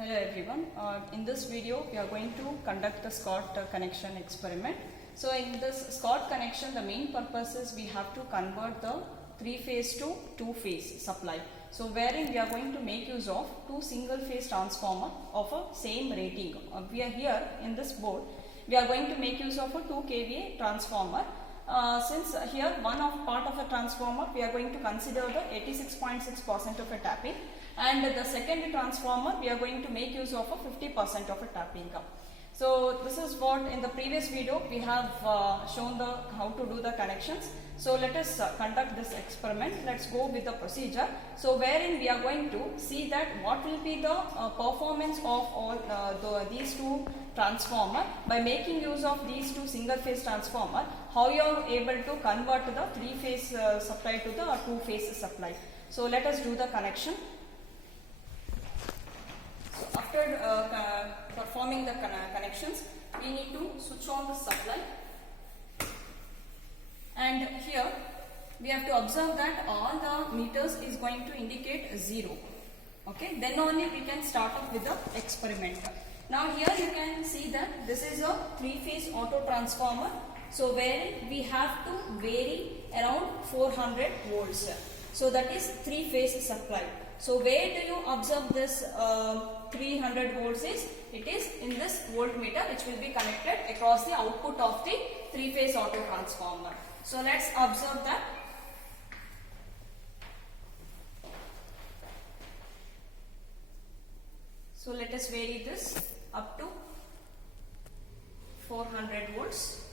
Hello everyone. In this video we are going to conduct the Scott connection experiment. So in this Scott connection, the main purpose is we have to convert the 3-phase to 2-phase supply. So wherein we are going to make use of two single-phase transformer of a same rating. We are here in this board, we are going to make use of a 2 kVA transformer. Since here one of part of a transformer we are going to consider the 86.6% of a tapping, and the second transformer we are going to make use of a 50% of a tapping. So this is what in the previous video we have shown how to do the connections. So let us conduct this experiment. Let's go with the procedure. So wherein we are going to see that what will be the performance of all these two transformer by making use of these two single phase transformer, how you are able to convert the 3-phase supply to the 2-phase supply. So let us do the connection. So after performing the connections, we need to switch on the supply, and here we have to observe that all the meters is going to indicate 0. Okay, then only we can start off with the experiment. Now here you can see that this is a 3-phase auto transformer. So wherein we have to vary around 400 volts. So that is 3-phase supply. So where do you observe this 300 volts is? It is in this voltmeter which will be connected across the output of the 3-phase auto transformer. So let's observe that. So let us vary this up to 400 volts.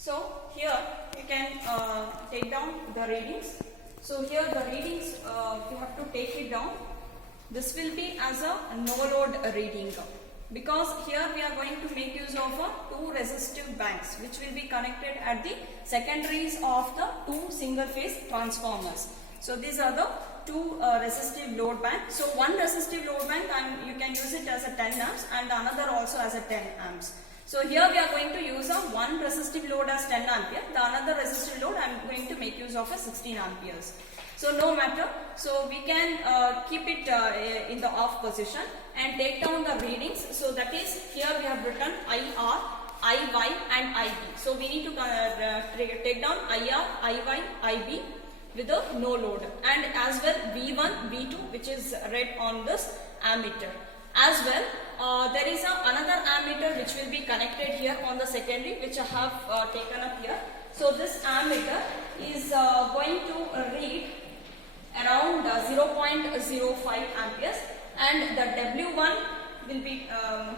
So here you can take down the readings. So here the readings you have to take it down. This will be as a no load reading, because here we are going to make use of two resistive banks which will be connected at the secondaries of the two single phase transformers. So these are the two resistive load banks. So one resistive load bank, and you can use it as a 10 amps and another also as a 10 amps. So here we are going to use a one resistive load as 10 ampere, the another resistive load I am going to make use of a 16 amperes. So no matter, so we can keep it in the off position and take down the readings. So that is, here we have written IR, IY and IB. So we need to take down IR, IY, IB with a no load, and as well V1, V2 which is read on this ammeter. As well, there is another ammeter which will be connected here on the secondary, which I have taken up here. So this ammeter is going to read around 0.05 amperes, and the W1 will be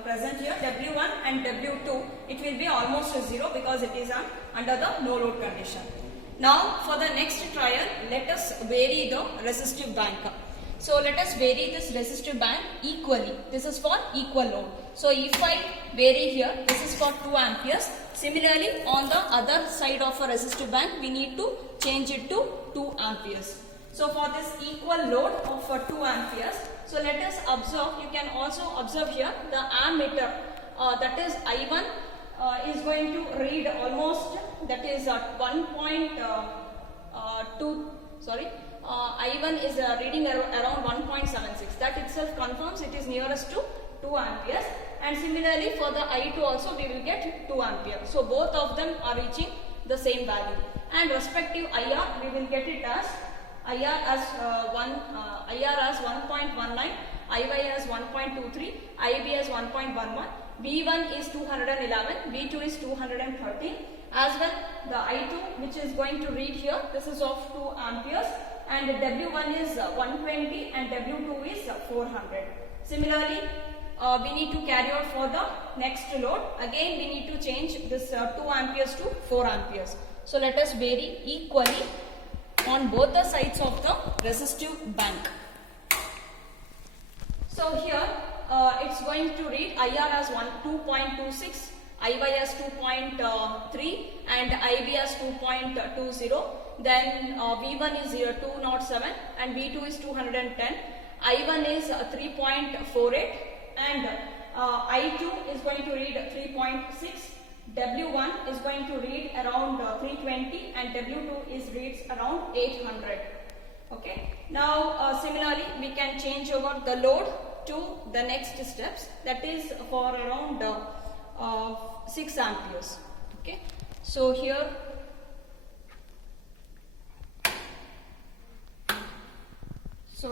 present here. W1 and W2, it will be almost 0 because it is under the no load condition. Now for the next trial, let us vary the resistive bank. So let us vary this resistive band equally. This is for equal load. So if I vary here, this is for 2 amperes. Similarly, on the other side of a resistive band, we need to change it to 2 amperes. So for this equal load of 2 amperes, so let us observe, you can also observe here the ammeter, that is I1 is going to read almost, that is I1 is reading around 1.76. That itself confirms it is nearest to 2 amperes. And similarly for the I2 also we will get 2 amperes. So both of them are reaching the same value. And respective IR, we will get it as IR as 1.19, IY as 1.23, IB as 1.11. V1 is 211, V2 is 213. As well, the I2 which is going to read here, this is of 2 amperes, and W1 is 120 and W2 is 400. Similarly, we need to carry out for the next load. Again, we need to change this 2 amperes to 4 amperes. So let us vary equally on both the sides of the resistive bank. So here it's going to read IR as 2.26, IY as 2.3 and IB as 2.20. Then V1 is 207 and V2 is 210. I1 is 3.48 and I2 is going to read 3.6. W1 is going to read around 320 and W2 reads around 800. Okay. Now similarly we can change over the load to the next steps, that is for around 6 amperes. Okay. So here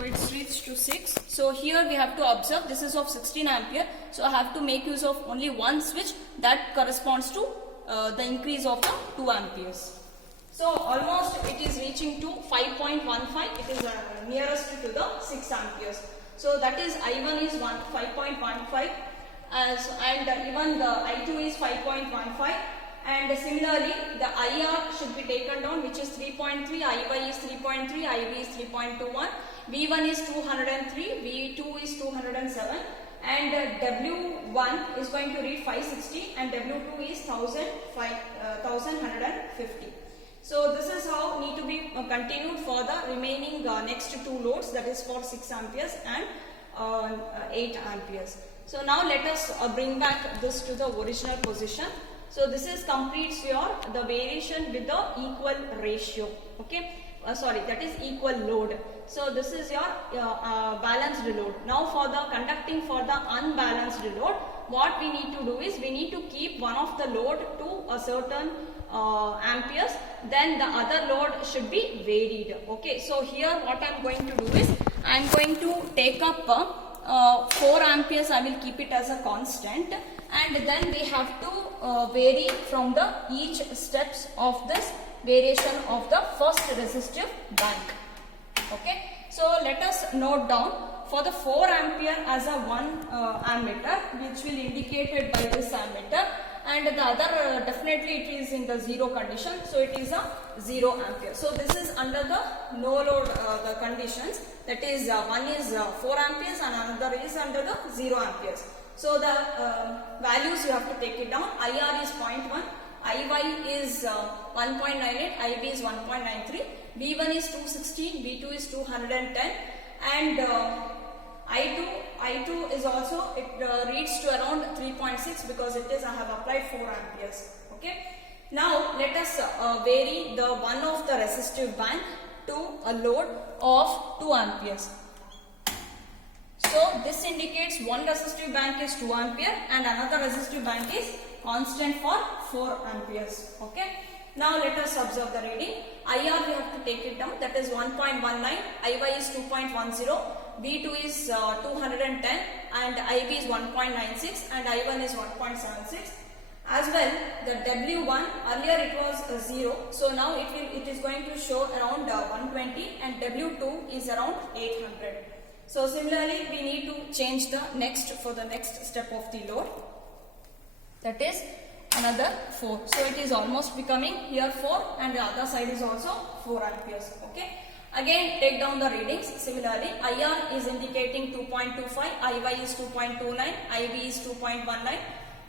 it's reached to 6. So here we have to observe this is of 16 ampere. So I have to make use of only one switch that corresponds to the increase of the 2 amperes. So almost it is reaching to 5.15. It is nearest to the 6 amperes. So that is I1 is 5.15 and even the I2 is 5.15. And similarly, the IR should be taken down, which is 3.3, IY is 3.3, IB is 3.21, V1 is 203, V2 is 207, and W1 is going to read 560, and W2 is 1150. So this is how need to be continued for the remaining next two loads, that is for 6 amperes and 8 amperes. So now let us bring back this to the original position. So this is completes the variation with the equal ratio. Okay, that is equal load. So this is your balanced load. Now for the conducting for the unbalanced load, what we need to do is we need to keep one of the load to a certain amperes, then the other load should be varied. Okay, so here what I am going to do is I am going to take up 4 amperes. I will keep it as a constant, and then we have to vary from the each steps of this variation of the first resistive bank. Okay, so let us note down for the 4 ampere as a 1 ammeter, which will indicated by this ammeter, and the other definitely it is in the 0 condition, so it is a 0 ampere. So this is under the no load the conditions, that is one is 4 amperes and another is under the 0 amperes. So the values you have to take it down. IR is 0.1, IY is 1.98, IB is 1.93, V1 is 216, V2 is 210, and I2 is also, it reads to around 3.6 because it is I have applied 4 amperes. Okay. Now let us vary the one of the resistive bank to a load of 2 amperes. So this indicates one resistive bank is 2 ampere and another resistive bank is constant for 4 amperes. Okay. Now let us observe the reading. IR we have to take it down, that is 1.19, IY is 2.10, V2 is 210 and IB is 1.96 and I1 is 1.76. As well, the W1 earlier it was 0, so now it is going to show around 120 and W2 is around 800. So similarly we need to change the next for the next step of the load, that is another 4. So it is almost becoming here 4 and the other side is also 4 amperes. Okay. Again take down the readings. Similarly IR is indicating 2.25, IY is 2.29, IB is 2.19,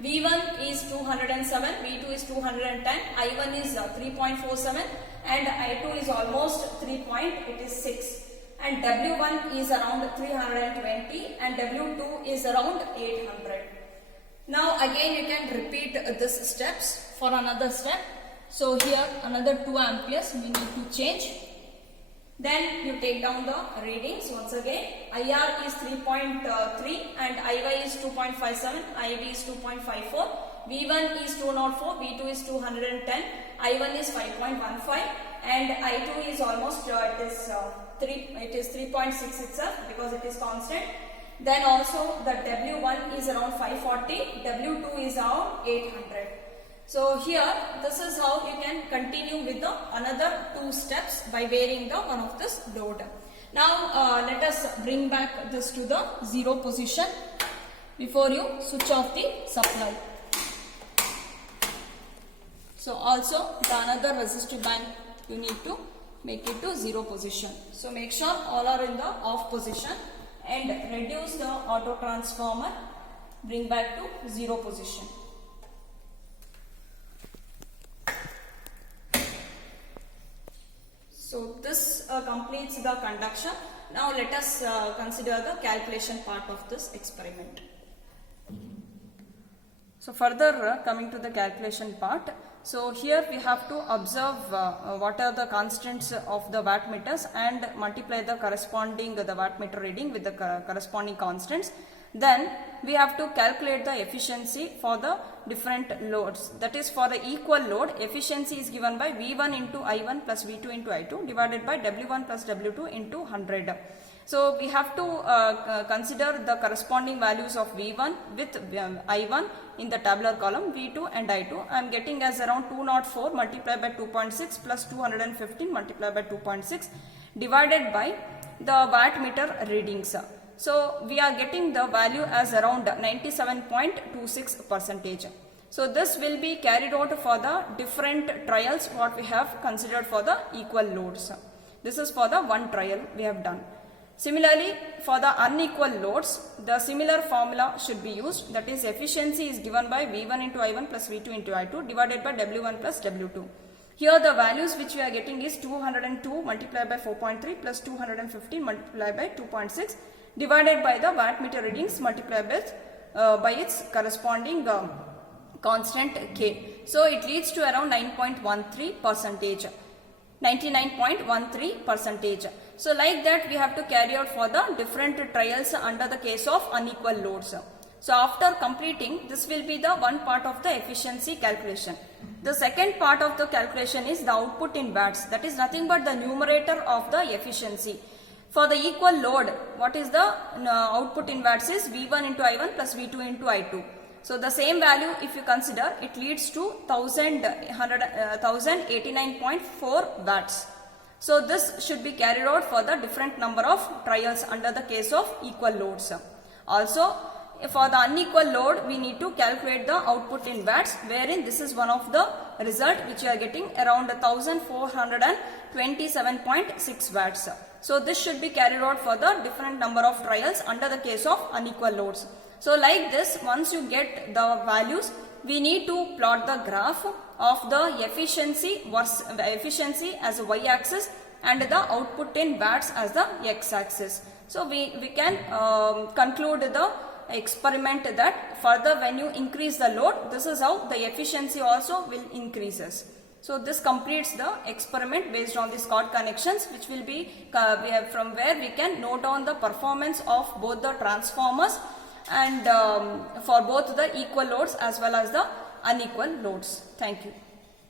V1 is 207, V2 is 210, I1 is 3.47 and I2 is almost 6. And W1 is around 320 and W2 is around 800. Now again you can repeat this steps for another step. So here another 2 amperes we need to change. Then you take down the readings once again. IR is 3.3 and IY is 2.57, IB is 2.54, V1 is 204, V2 is 210, I1 is 5.15 and I2 is almost it is 3.6 itself because it is constant. Then also the W1 is around 540, W2 is around 800. So here this is how you can continue with the another 2 steps by varying the one of this load. Now let us bring back this to the 0 position before you switch off the supply. So also the another resistive bank you need to make it to 0 position. So make sure all are in the off position and reduce the auto transformer, bring back to 0 position. So this completes the conduction. Now let us consider the calculation part of this experiment. So further coming to the calculation part, so here we have to observe what are the constants of the wattmeters and multiply the corresponding the wattmeter reading with the corresponding constants. Then we have to calculate the efficiency for the different loads. That is, for the equal load, efficiency is given by V1 into I1 plus V2 into I2 divided by W1 plus W2 into 100. So we have to consider the corresponding values of V1 with I1 in the tabular column, V2 and I2. I am getting as around 204 multiplied by 2.6 plus 215 multiplied by 2.6 divided by the wattmeter readings. So we are getting the value as around 97.26%. So this will be carried out for the different trials what we have considered for the equal loads. This is for the one trial we have done. Similarly, for the unequal loads, the similar formula should be used. That is, efficiency is given by V1 into I1 plus V2 into I2 divided by W1 plus W2. Here the values which we are getting is 202 multiplied by 4.3 plus 215 multiplied by 2.6 divided by the wattmeter readings multiplied by its corresponding constant K. So it leads to around 9.13%. 99.13%. So like that we have to carry out for the different trials under the case of unequal loads. So after completing, this will be the one part of the efficiency calculation. The second part of the calculation is the output in watts. That is nothing but the numerator of the efficiency. For the equal load, what is the output in watts is V1 into I1 plus V2 into I2. So the same value if you consider, it leads to 1089.4 watts. So this should be carried out for the different number of trials under the case of equal loads. Also, for the unequal load, we need to calculate the output in watts, wherein this is one of the result which you are getting around 1427.6 watts. So this should be carried out for the different number of trials under the case of unequal loads. So like this, once you get the values, we need to plot the graph of the efficiency as a y-axis and the output in watts as the x-axis. So we can conclude the experiment that further when you increase the load, this is how the efficiency also will increases. So this completes the experiment based on the Scott connections, which will be from where we can note down the performance of both the transformers and for both the equal loads as well as the unequal loads. Thank you.